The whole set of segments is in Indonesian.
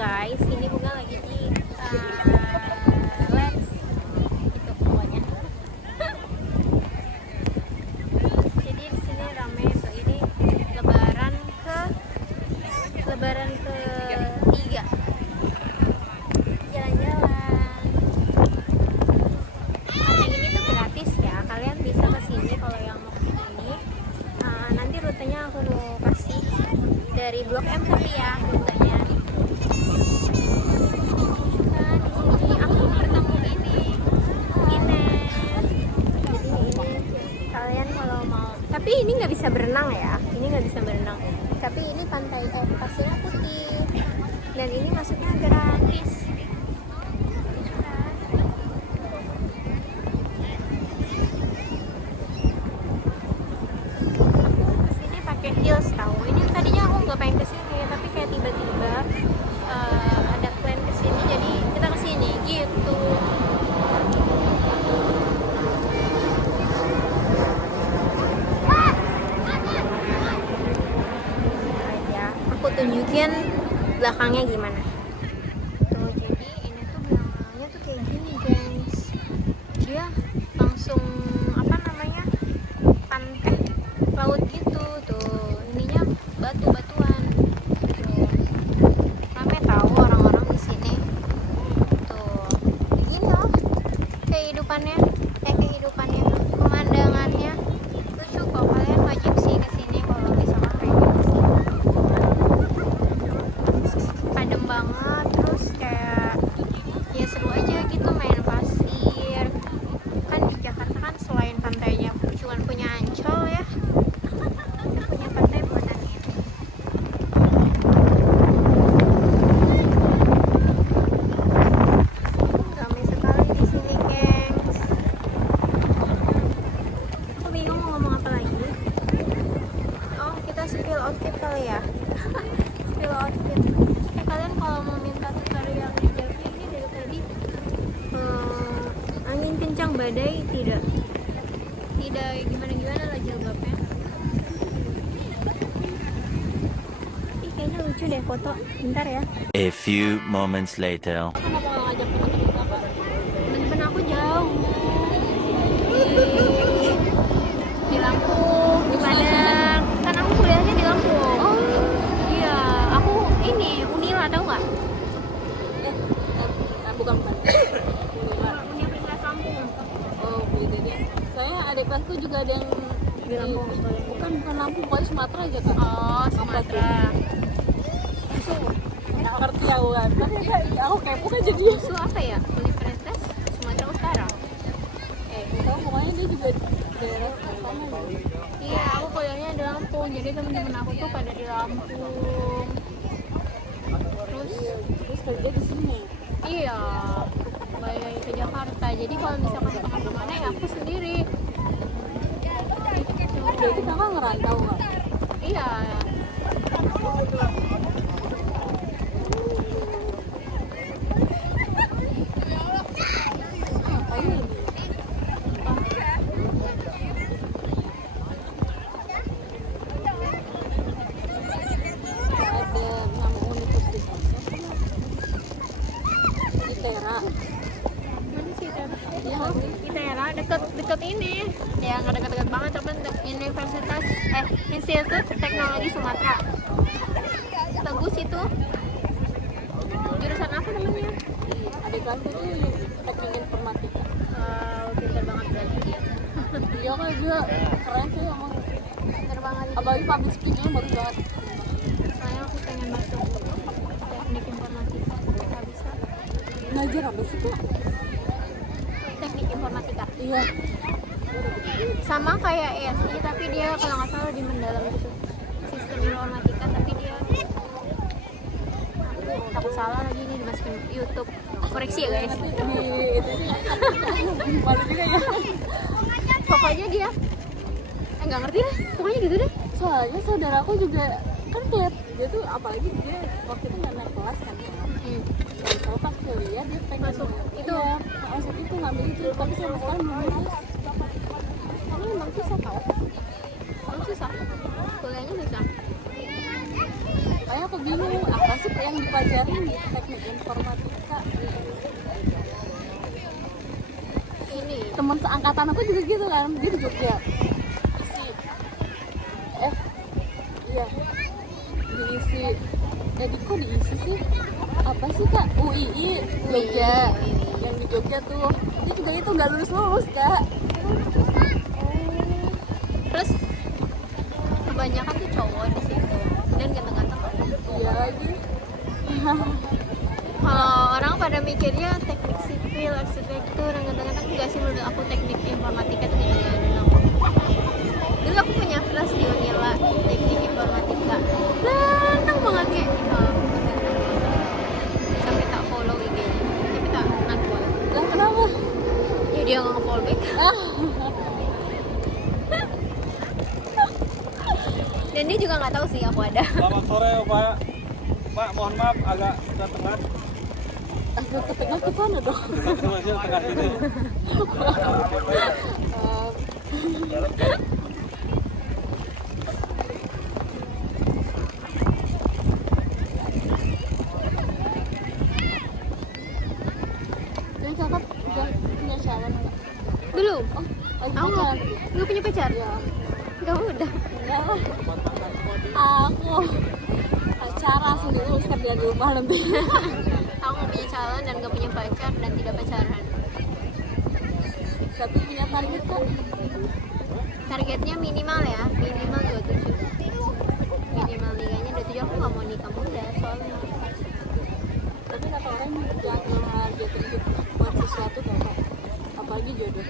Guys, ini bukan lagi di Lens itu pokoknya. Jadi di sini ramai tuh, ini lebaran ke-3. Jalan-jalan. Yang ini tuh gratis ya. Kalian bisa ke sini kalau yang mau ke sini. Nanti rutenya aku mau kasih dari Blok M tapi ya rutenya. Tapi ini nggak bisa berenang ya, tapi ini pantai pasirnya putih dan ini masuknya gratis. Aku kesini pakai heels tahu. Ini tadinya aku nggak pengen kesini tapi kayak tiba-tiba ada plan kesini jadi kita kesini gitu. Tunjukin belakangnya gimana tuh. Jadi ini tuh belakangnya tuh kayak gini guys, dia langsung pantai laut gitu tuh, ininya batu-batuan tuh. Rame tahu orang-orang di sini tuh, gini loh kehidupannya pemandangannya lucu kok. Kalian wajib sih kesini kalau misalkan pengen kesini. Adem banget, terus kayak ya seru aja gitu main pasir. Kan di Jakarta kan selain pantainya cuma punya Ancol ya, punya pantai buatan ini. Ramai sekali di sini, gengs. Aku bingung mau ngomong apa lagi. Oh, kita spill outfit kali ya. Spill outfit. Kalian kalau mau minta tutorial hijabnya ini dari tadi angin kencang, badai, tidak gimana lah jilbabnya. Ih, kayaknya lucu deh foto. Bentar ya. A few moments later. Kenapa nggak ngajak temen-temen aku jauh di Lampung, di Padang. Kan aku kuliahnya di Lampung. Oh iya, aku ini Unila, tahu nggak? Bukan Universitas Lampung. Oh, bedanya. Saya adik kelasku juga ada yang Di Lampung. bukan Lampung, pokoknya Sumatera aja kan. Oh, Sumatera. Nggak ngerti aku kan. Tapi aku kepo kan jadi. Itu apa ya? Universitas Sumatera Utara. Tahu pokoknya dia juga daerah sana. Iya, aku kuliahnya di Lampung. Jadi temen-temen aku tuh pada di Lampung. Terus kerja di sini. Iya, balik lagi ke Jakarta. Jadi kalau misalkan kemana-mana ya aku sendiri. Jadi kakak ngerantau nggak? Iya. Deket ini ya, nggak deket-deket banget, tapi Institut Teknologi Sumatera. Bagus itu. Jurusan apa namanya? Adik kelas itu teknik informatika. Pintar banget berarti. Dia kan juga keren sih emang. Pintar banget itu. apalagi public speaking bagus banget. Soalnya aku pengen masuk teknik informatika, nggak bisa. Belajar apa sih Kak? Teknik informatika Iya. sama kayak ESI, tapi dia kalau nggak salah lebih mendalam gitu. Sistem informatika, tapi dia aku takut salah lagi nih dimasukin YouTube. Koreksi ya guys. Di itu malu juga ya. Pokoknya dia nggak ngerti deh. Pokoknya gitu deh. Soalnya saudaraku juga kan kayak dia tuh, apalagi dia waktu itu nggak naik kelas kan. Dan kalau pas kuliah dia pengen Masuk itu. iya, masuk itu ngambil itu, tapi sama sekali belum lulus. Karena emang susah tau. Emang susah. Kuliahnya susah. Kayak aku bingung apa sih yang dipelajarin di teknik informatika. Ini Teman seangkatan aku juga gitu kan, dia di Jogja isi iya diisi kok diisi sih apa sih Kak, UII Jogja, yang di Jogja tuh dia juga itu nggak lulus Kak. terus kebanyakan tuh cowok di situ dan ganteng-ganteng. Iya lagi. Kalau orang pada mikirnya teknik sipil, arsitektur, yang ganteng-ganteng, enggak sih menurut aku teknik informatika tuh ganteng-ganteng. Dulu aku punya kelas di Unila teknik informatika, ganteng banget kayak sampai tak follow IG-nya, tapi tak unfollow. Lah kenapa? Ya dia nggak nge-follow back. Dan dia juga nggak tahu sih aku ada. Selamat sore Pak. Pak, mohon maaf agak ke tengah. Agak ke tengah ke sana dong. Masih tengah sini. Jadi kakak udah punya calon nggak? Belum. Oh, lagi Aku pacaran? lu punya pacar? Ya. Kamu udah? Enggak lah. Aku pacaran sendiri lulus kerja di rumah nanti. Aku nggak punya calon dan nggak punya pacar dan tidak pacaran. Tapi punya target kan? Targetnya minimal ya, minimal 27. Minimal nikahnya 27, aku nggak mau nikah muda soalnya. Tapi kata orang jangan targetin buat sesuatu tau Kak. Apalagi jodoh.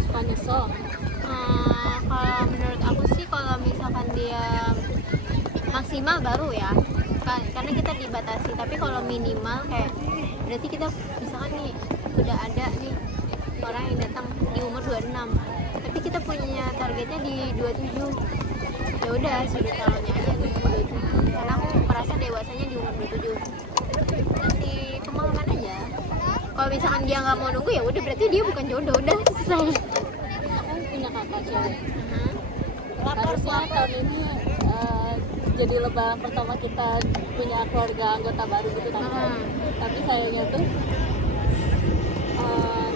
Suka nyesel. Kalau menurut aku sih kalau misalkan dia maksimal baru ya, karena kita dibatasi. Tapi kalau minimal kayak berarti kita misalkan nih udah ada nih orang yang datang di umur 26, tapi kita punya targetnya di 27. Ya udah sudah calonnya aja di umur 27, karena aku merasa dewasanya di umur 27. Kasih pengalaman aja. Kalau misalkan dia nggak mau nunggu ya udah berarti dia bukan jodoh, udah selesai. Aku punya kakak cewek. Lapor Harusnya tahun ini jadi lebaran pertama kita punya keluarga anggota baru gitu kan. Tapi sayangnya tuh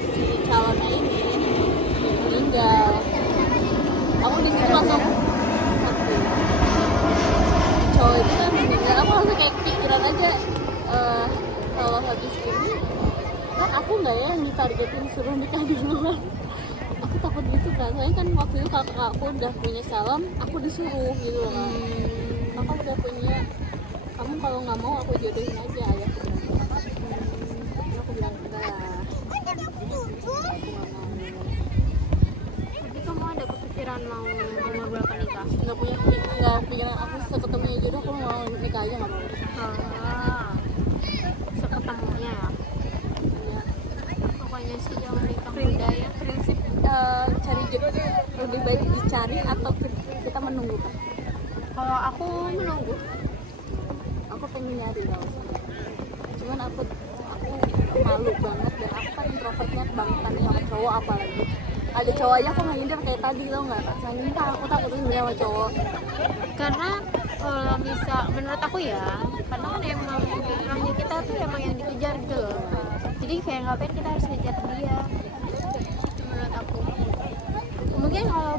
si calonnya ini meninggal. Aku di situ langsung satu. Cowok itu kan meninggal. Aku langsung kayak pikiran aja, kalau habis ini kan aku nggak ya yang ditargetin suruh nikah duluan. Aku takut gitu kan, soalnya kan waktu itu kakak aku udah punya calon, aku disuruh gitu loh kan. Kakak udah punya, kamu kalau nggak mau aku jodohin aja, ayah aku bilang. Aku bilang enggak lah, aku nggak mau. Tapi kamu ada kepikiran mau umur berapa nikah? Nggak punya aku seketemunya jodoh aku mau nikah aja nggak mau. Seketemunya ya. Ya. Pokoknya sih jangan nikah muda ya. Prinsip cari jodoh lebih baik dicari atau kita menunggu kan? Kalau aku menunggu. Aku pengen nyari tau sih. Cuman aku malu banget dan aku kan introvertnya kebangetan nih sama cowok, apalagi ada cowok aja aku ngehindar kayak tadi tau nggak Kak? Saking aku takut sebenarnya sama cowok. Karena kalau misal menurut aku ya, karena kan emang fitrahnya kita tuh emang yang dikejar gitu loh. Jadi kayak ngapain kita harus ngejar dia? Menurut aku. Mungkin kalau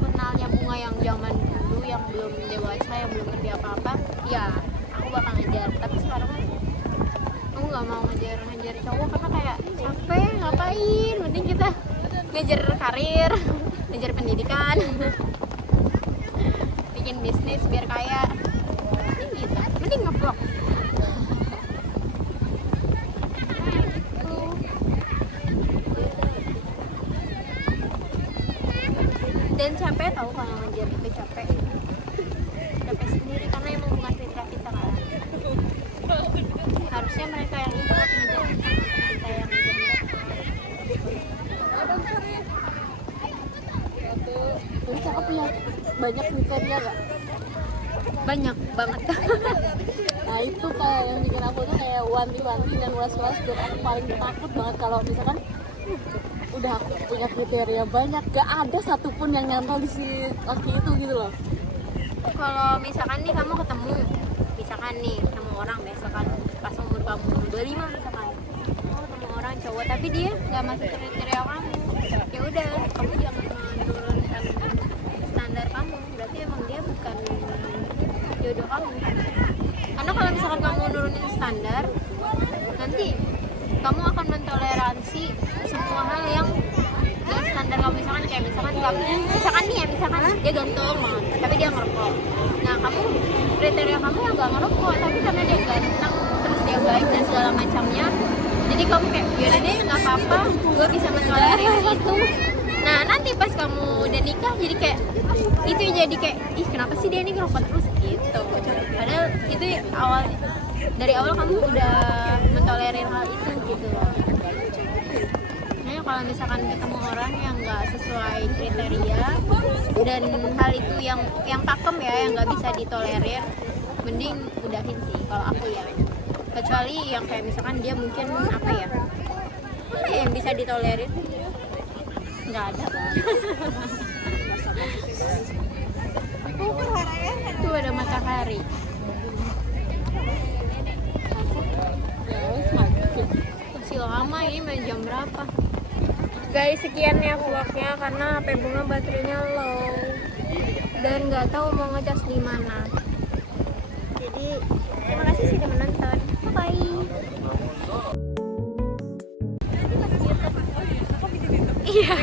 kenalnya bunga yang zaman dulu yang belum dewasa, yang belum ngerti apa-apa, ya aku bakal ngejar. Tapi sekarang kan aku nggak mau ngejar cowok karena kayak capek, ngapain? Mending kita ngejar karir, ngejar pendidikan. bisnis biar kaya. Gitu. Mending ngevlog. Dan capek tahu kalau ngejar itu capek sendiri karena emang bukan fitrah kita kan. Harusnya mereka yang ikut ngejar kita yang ngejar mereka. Jadi kakak punya banyak kriteria gak? Banyak banget. Nah itu kayak yang bikin aku tuh kayak wanti-wanti dan was-was, dan aku paling takut banget kalau misalkan udah aku punya kriteria banyak, gak ada satupun yang nyantol di si laki itu gitu loh. Kalau misalkan nih kamu ketemu orang misalkan pas umur kamu 25 misalkan, kamu ketemu orang cowok tapi dia nggak masuk kriteria kamu, ya udah kamu jangan menurunkan standar kamu, berarti emang dia bukan jodoh kamu. Karena kalau misalkan kamu nurunin standar, nanti kamu akan mentoleransi semua hal yang standar kamu. Misalkan kayak misalkan dia ganteng banget tapi dia ngerokok. Nah kamu kriteria kamu yang gak ngerokok, tapi karena dia ganteng terus dia baik dan segala macamnya, jadi kamu kayak yaudah deh nggak apa-apa, gue bisa mentolerir itu. Nah nanti pas kamu udah nikah jadi kayak itu jadi kayak ih kenapa sih dia ini ngerokok terus gitu. Padahal itu dari awal kamu udah mentolerir hal itu gitu loh. Kalau misalkan ketemu orang yang nggak sesuai kriteria dan hal itu yang pakem ya, yang nggak bisa ditolerir, mending udahin sih kalau aku ya. Kecuali yang kayak misalkan dia mungkin apa ya yang bisa ditolerir, nggak ada. Tuh ada matahari. Masih lama ini, main jam berapa? Guys, sekian ya vlognya karena HP Bunga baterainya low dan nggak tahu mau ngecas di mana. Jadi terima kasih sudah menonton. Bye. Iya.